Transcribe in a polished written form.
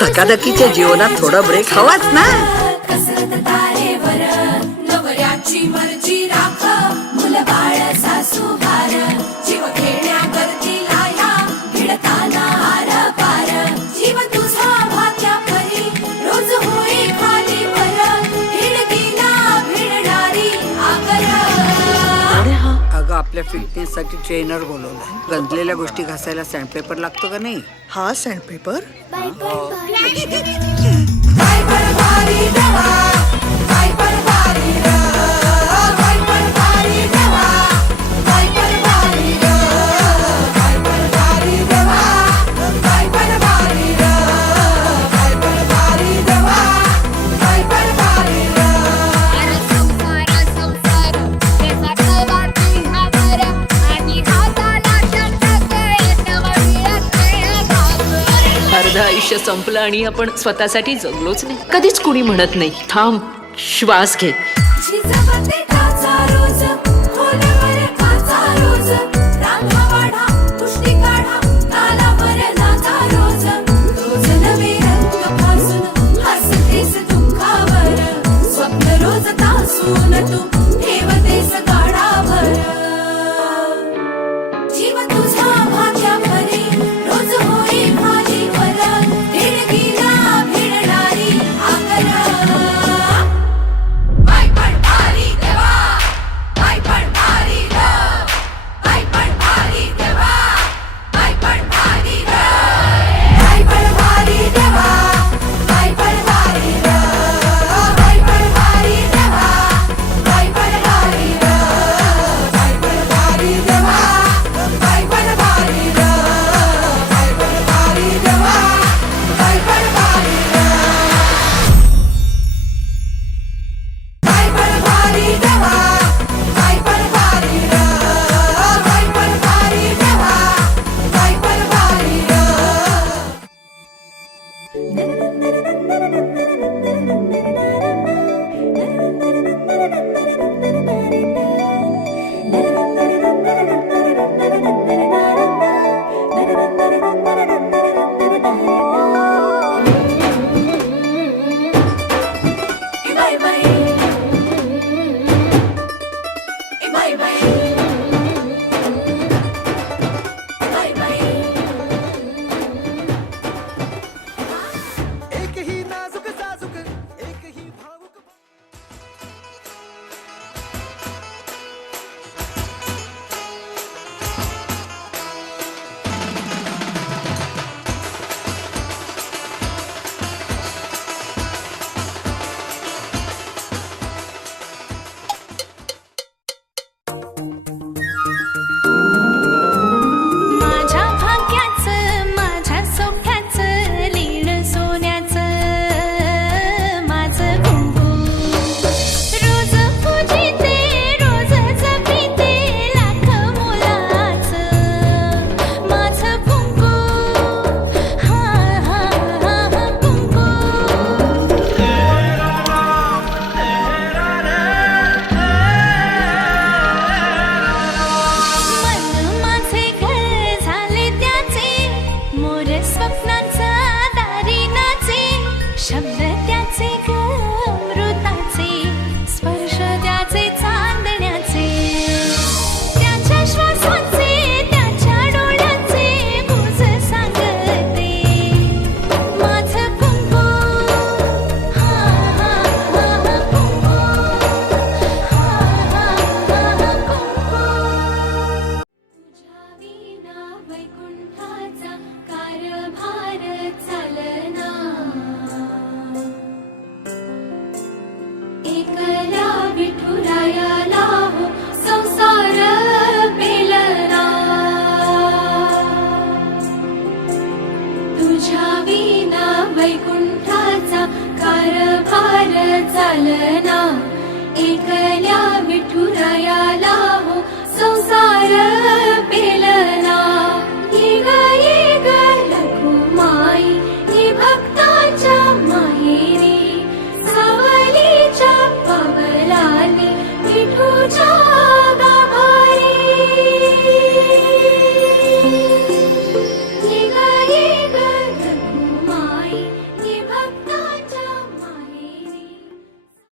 धकाधकीच्या जीवनात थोडा ब्रेक हवाच ना. कसरत तारेवर नवऱ्याची मर्जी राख, मुल बाळ सासू हार, जीव खेळण्याकरती लाया भिडताना आर पार, जीव तुझा भात्या परी रोज होई खाली वर, हिडकीला भिडणारी आकर. अगं आपल्या फिटनेस साठी ट्रेनर बोलवलाय. गंजलेल्या गोष्टी घासायला सँडपेपर लागतो का नाही? हा सँडपेपर काय पण भारी देवा, काय पण भारी र, काय पण भारी देवा, काय पण भारी र, काय पण भारी देवा, काय पण भारी र, काय पण भारी देवा, काय पण भारी र. अरे संसार संसार त्याचा कवाटी हावर, आणि हाताला शब्द येतवळीत भाग. अर्ध आयुष्य संपलं आणि आपण स्वतःसाठी जगलोच नाही. कधीच कुणी म्हणत नाही थांब, श्वास घे. जिजाबाई